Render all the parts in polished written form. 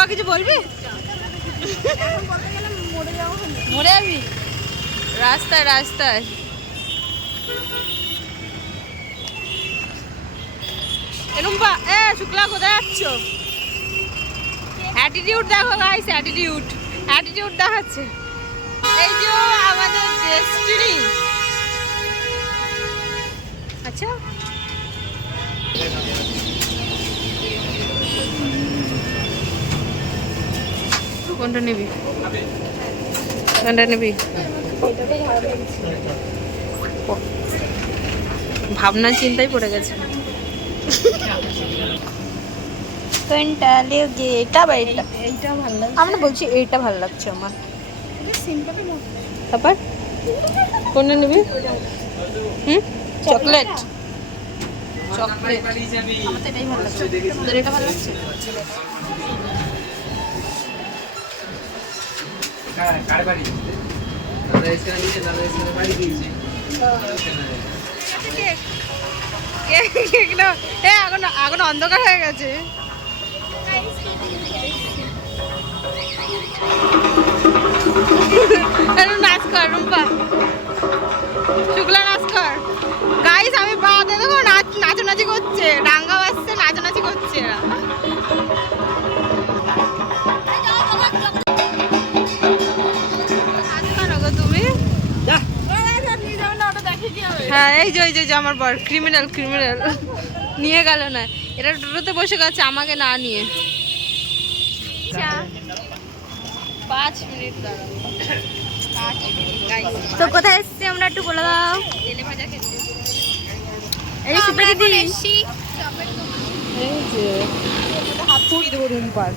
রুম্পা কিছু বলবি? মরে যাবি রাস্তায় রাস্তায়। রুম্পা শুক্লা কোথায় যাচ্ছ? অ্যাটিটিউড দেখো গাইস, অ্যাটিটিউড অ্যাটিটিউড দেখাচ্ছে। এই যে আমাদের ডেস্টিনি। আচ্ছা কোনটা নিবি? কোনটা নিবি? ভাবনা চিন্তাই পড়ে গেছে। কোনটা লেগে? এটা বা এটা? এইটা ভালো লাগছে। আমরা বলছি এইটা ভালো লাগছে আমার। তারপর কোনটা নিবি? চকলেট চকলেট আমার তো এটাই ভালো লাগছে। তোর এটা ভালো লাগছে? কার বাড়ি? দাদা এসে নিয়ে দাদা এসে বাড়ি দিয়েছে। কেক না এখন অন্ধকার হয়ে গেছে। নাচ কর রুম্পা, শুক্লা নাচ কর। গাইস আমি বাদে দেখো নাচানাচি করছে, ডাঙ্গা বাজছে, নাচানাচি করছে এরা। তুমি হ্যাঁ এই যে আমার বর ক্রিমিনাল নিয়ে গেল না। এরা টোটোতে বসে গেছে আমাকে না নিয়ে। 5 মিনিট দাঁড়াবো। তো কোথায় এসছি আমরা একটু বলে দাও। তেলে ভাজা খেতে। এই সুপে দিদি এসছি। এই যে হাত ছুঁই দেবো রুম্পার।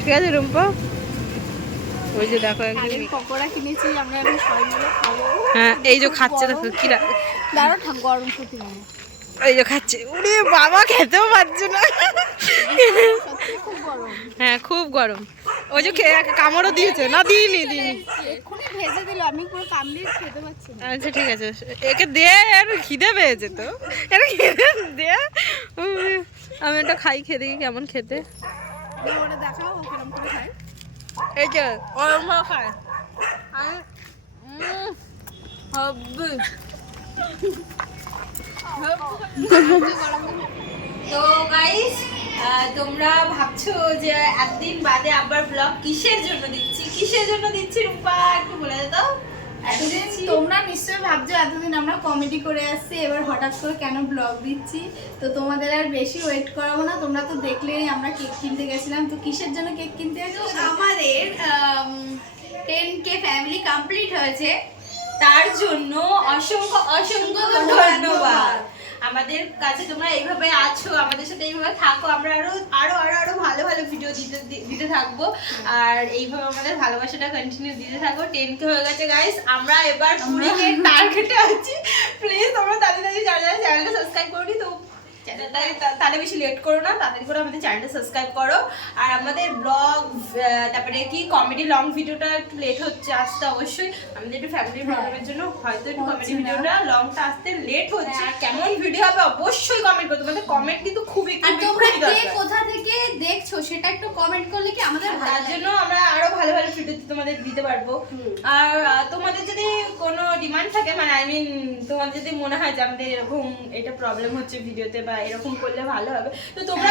ঠিক আছে রুম্পা? ওই যে দেখো একদিন পকোড়া কিনেছি আমরা এখন সবাই মিলে খাবো। হ্যাঁ এই যে খাচ্ছে দেখো কি দাঁড়াও গরম সত্যি মানে। এই যে খাচ্ছে। ওরে বাবা খেতেও পারছে না। খুব গরম। হ্যাঁ খুব গরম। ওই যে কামড়ও দিয়েছে না? দিইনি এক্ষুনি ভেজে দিল, আমি পুরো কামড়ে খেতে পারছি না। আচ্ছা ঠিক আছে একে দে, আর খিদে পেয়েছে তো এর খিদে দে। আমি এটা খাই, খেয়ে দেখি কেমন খেতে। ওটা দেখাও কেমন করে খায়। এই যে ওরম খায়। তো গাইস তোমরা ভাবছো যে একদিন বাদে আবার ব্লগ কিসের জন্য দিচ্ছি রূপা একটু বলে দাও। এতদিন তোমরা নিশ্চয়ই ভাবছো এতদিন আমরা কমেডি করে আসছি, এবার হঠাৎ করে কেন ব্লগ দিচ্ছি। তো তোমাদের আর বেশি ওয়েট করাবো না, তোমরা তো দেখলেই আমরা কেক কিনতে গেছিলাম। তো কিসের জন্য কেক কিনতে গেছো? আমাদের 10K ফ্যামিলি কমপ্লিট হয়েছে, তার জন্য অসংখ্য ধন্যবাদ। আমাদের কাছে তোমরা এইভাবে আছো, আমাদের সাথে এইভাবে থাকো, আমরা আরো ভালো ভিডিও দিতে থাকবো। আর এইভাবে আমাদের ভালোবাসাটা কন্টিনিউ দিতে থাকো। 10K হয়ে গেছে গাইস, আমরা এবার 20K টার্গেটে আছি। প্লিজ তোমরা তাড়াতাড়ি চ্যানেলটা সাবস্ক্রাইব করো। তো তাহলে বেশি লেট করো না, তাড়াতাড়ি করে আমাদের চ্যানেলটা সাবস্ক্রাইব করো। আর আমাদের ব্লগ তারপরে কি কমেডি লং ভিডিওটা একটু লেট হচ্ছে আসতে, অবশ্যই আমাদের একটু ফ্যামিলি প্রবলেমের জন্য হয়তো একটু কমেডি ভিডিওটা লংটা আসতে লেট হচ্ছে। কেমন ভিডিও হবে অবশ্যই কমেন্ট করো, তোমাদের কমেন্ট কিন্তু খুবই আর তোমরা কে কোথা থেকে দেখছো সেটা একটু কমেন্ট করলে কি আমাদের ভালো তার জন্য আমরা আরো ভালো ভিডিও তোমাদের দিতে পারবো। আর তোমাদের যদি কোনো ডিমান্ড থাকে, মানে আই মিন তোমাদের যদি মনে হয় যে আমাদের এরকম এটা প্রবলেম হচ্ছে ভিডিওতে বা এরকম করলে ভালো হবে, তো তোমরা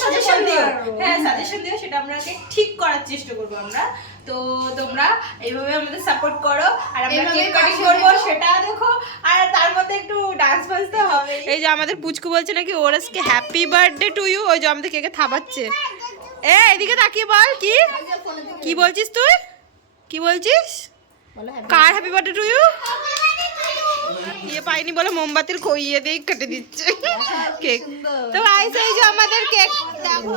সাজেশন দিও। হ্যাঁ সাজেশন দিও, সেটা আমরা ঠিক করার চেষ্টা করবো আমরা। তো তোমরা এইভাবে আমাদের সাপোর্ট করো, আর আমরা কেক কাটিং করবো সেটা দেখো, আর তার মধ্যে একটু ডান্স বাজতে হবে। এই যে আমাদের পুচকু বলছে নাকি ওর আজকে হ্যাপি বার্থডে টু ইউ। ওই যে আমাদের কেকে থাবাচ্ছে। এদিকে তাকিয়ে বল কি বলছিস তুই? কি বলছিস? কার হ্যাপি বার্থডে টু ইউ? ইয়ে পাইনি বলে মোমবাতির ইয়ে দিয়ে কেটে দিচ্ছে কেক। তো গাইস এই যে আমাদের কেক দেখো।